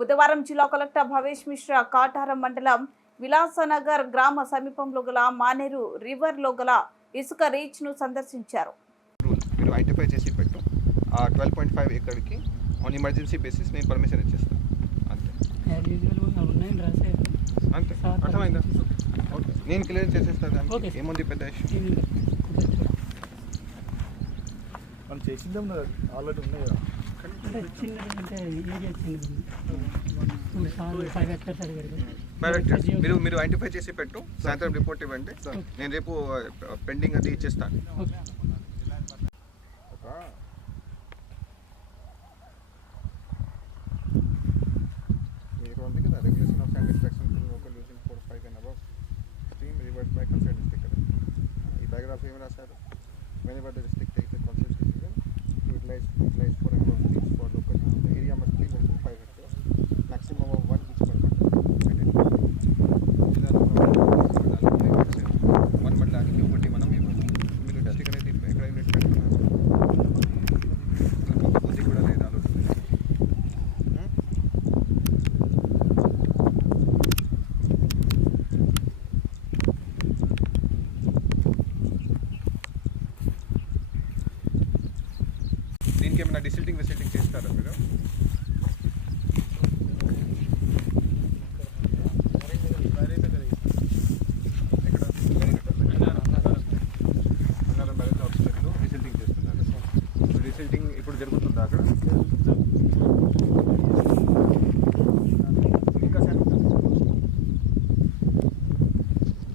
బుధవారం జిల్లా కలెక్టర్ భవేష్ మిశ్రా కాటారం మండలం విలాసనగర్ గ్రామ సమీపంలో గల మానేరు రివర్లో గల ఇసుక రీచ్ ను సందర్శించారు. మీరు ఐడెంటిఫై చేసి పెట్టు. ఆ 12.5 ఎకర్కి ఆన్ ఎమర్జెన్సీ బేసిస్ నేను పర్మిషన్ ఇచ్చేస్తాను. అంతే అంతే అర్థమైందా? ఓకే, నేను క్లియర్ చేసేస్తాను. దానికి ఏముంది పెద్ద ఇష్యూ. మనం చేసిందాం ఆల్రెడీ ఉన్నాయి కదా. మీరు ఐడెంటిఫై చేసి పెట్టు. సాయంత్రం రిపోర్ట్ ఇవ్వండి. నేను రేపు పెండింగ్ అది ఇచ్చేస్తాను. మీరు ఉంది కదా regulation of sand extraction local using 4, 5 and above stream reversed by concerned district కదా. ఈ పారాగ్రాఫ్ ఏమి రాశారు? whenever the district takes a conscious decision to utilize 4 and above streams for local use, the area must be less than 5 hectares, maximum of 1 each per meter. One మండలానికి ఒకటి మనం ఇవ్వాలి. మీరు district అనేది ఎక్కడ యూనిట్ పెట్టుకున్నారు? కొంత బుద్ధి కూడా లేదు ఆలోచన. దీనికి ఏమైనా డిసిల్టింగ్ చేస్తారా మీరు?